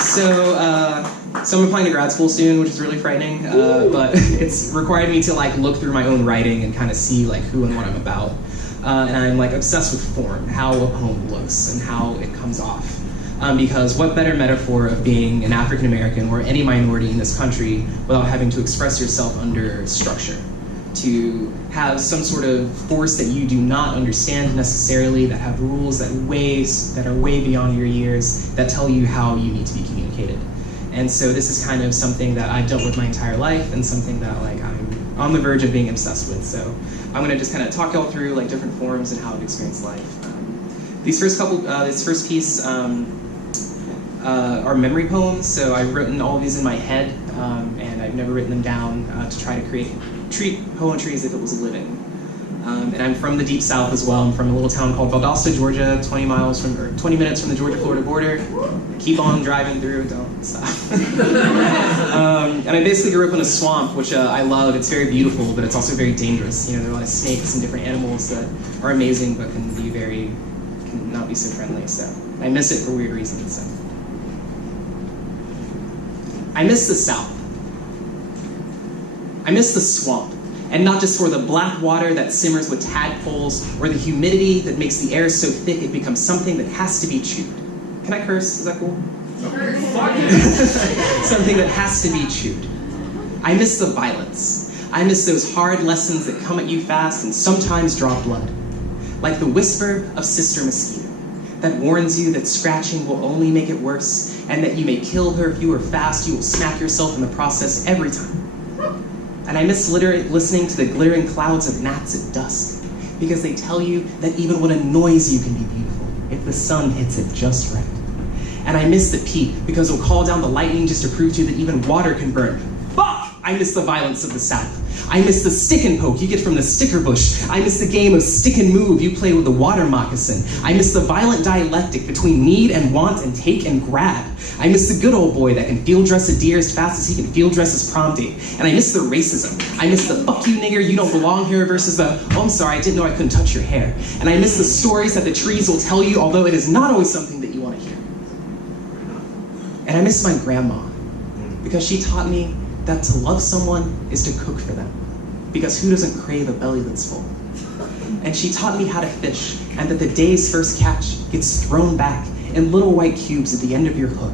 So I'm applying to grad school soon, which is really frightening, but it's required me to like look through my own writing and kind of see like who and what I'm about. And I'm like obsessed with form, how a poem looks and how it comes off. Because what better metaphor of being an African American or any minority in this country without having to express yourself under structure? To have some sort of force that you do not understand necessarily, that have rules that are way beyond your years, that tell you how you need to be communicated. And so this is kind of something that I've dealt with my entire life and something that like I'm on the verge of being obsessed with. So I'm gonna just kind of talk y'all through like different forms and how I've experienced life. This first piece are memory poems. So I've written all of these in my head and I've never written them down to try to treat poetry as if it was living. And I'm from the deep south as well. I'm from a little town called Valdosta, Georgia, 20 minutes from the Georgia-Florida border. Keep on driving through, don't stop. And I basically grew up in a swamp, which I love. It's very beautiful, but it's also very dangerous. You know, there are a lot of snakes and different animals that are amazing, but can not be so friendly. So I miss it for weird reasons. So. I miss the South. I miss the swamp, and not just for the black water that simmers with tadpoles, or the humidity that makes the air so thick it becomes something that has to be chewed. Can I curse? Is that cool? Something that has to be chewed. I miss the violence. I miss those hard lessons that come at you fast and sometimes draw blood. Like the whisper of Sister Mosquito that warns you that scratching will only make it worse, and that you may kill her if you are fast, you will smack yourself in the process every time. And I miss listening to the glittering clouds of gnats at dusk, because they tell you that even what annoys you can be beautiful if the sun hits it just right. And I miss the peat, because it'll call down the lightning just to prove to you that even water can burn. Fuck! I miss the violence of the South. I miss the stick and poke you get from the sticker bush. I miss the game of stick and move you play with the water moccasin. I miss the violent dialectic between need and want and take and grab. I miss the good old boy that can field dress a deer as fast as he can field dress his prom date. And I miss the racism. I miss the fuck you nigger, you don't belong here versus the, oh I'm sorry, I didn't know I couldn't touch your hair. And I miss the stories that the trees will tell you, although it is not always something that you want to hear. And I miss my grandma, because she taught me that to love someone is to cook for them, because who doesn't crave a belly that's full? And she taught me how to fish, and that the day's first catch gets thrown back in little white cubes at the end of your hook,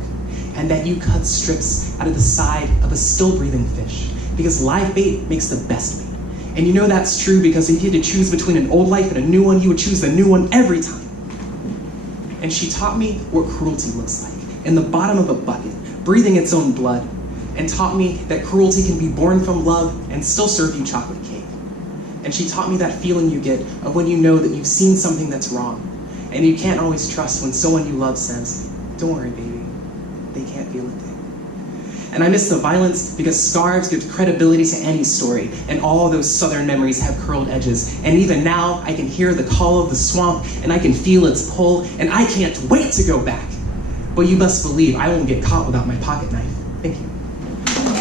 and that you cut strips out of the side of a still breathing fish, because live bait makes the best bait. And you know that's true because if you had to choose between an old life and a new one, you would choose the new one every time. And she taught me what cruelty looks like, in the bottom of a bucket, breathing its own blood, and taught me that cruelty can be born from love and still serve you chocolate cake. And she taught me that feeling you get of when you know that you've seen something that's wrong, and you can't always trust when someone you love says, don't worry, baby, they can't feel a thing. And I miss the violence because scarves give credibility to any story, and all those southern memories have curled edges. And even now, I can hear the call of the swamp, and I can feel its pull, and I can't wait to go back. But you must believe I won't get caught without my pocket knife. Thank you.